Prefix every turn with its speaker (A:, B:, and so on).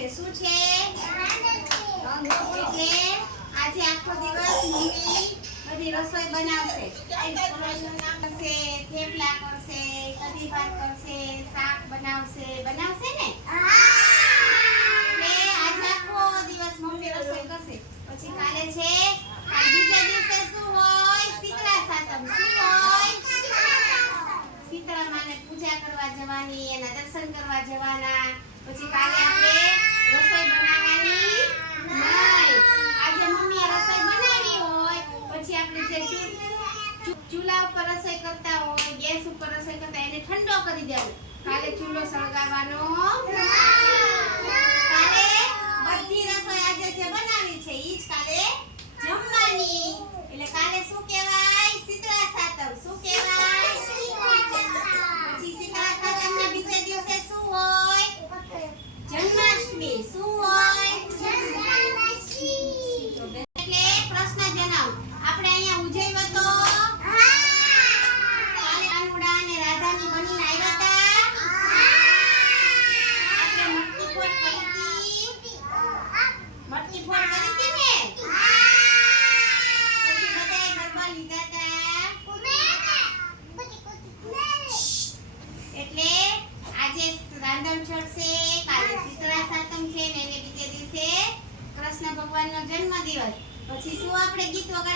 A: છે? શું છે? આજે આખો દિવસ મમ્મી બધી રસોઈ બનાવશે. કરશે થેપલા કરશે, કઢી ભાત કરશે, શાક બનાવશે. બનાવશે ને? પછી કાલે છે બીજા દિવસે શું હોય? શીતળા સાતમ. શું હોય? શીતળા માને પૂજા કરવા જવાની, એના દર્શન કરવા જવાના પછી કાલે આપણે રસોઈ બનાવવાની નહીં આજે મમ્મીએ રસોઈ બનાવી હોય પછી આપણે જે ચૂ- ચૂ- ચૂલા ઉપર કરતા હોય ગેસ ઉપર રસોઈ કરતા એને ઠંડો કરી દેવો. કાલે ચૂલો સળગાવવાનો કાલે બધી રસોઈ આજે જે બનાવી છે ઈ જ કાલે જમવાની એટલે કાલે શું કહેવાય શીતળા સાતમ શું કહેવાય પછી શીતળા સાતમના બીજા દિવસે શું હોય જન્માષ્ટમી શું હોય એટલે કૃષ્ણ જન્મ આપણે અહીંયા ઉજવ્યો તો કાલે કાનુડા અને રાધાની બનીને આવ્યા હતા આપણે મટકી ફોડ કરી હતી મટકી ફોડ કરી હતી ને પછી બધાએ ગરબા લીધા હતા એટલે રાંધણ ચડશે, કાલે શીતળા સાતમ છે ને બીજે દિવસે કૃષ્ણ ભગવાનનો જન્મદિવસ. પછી શું આપણે ગીત નંદ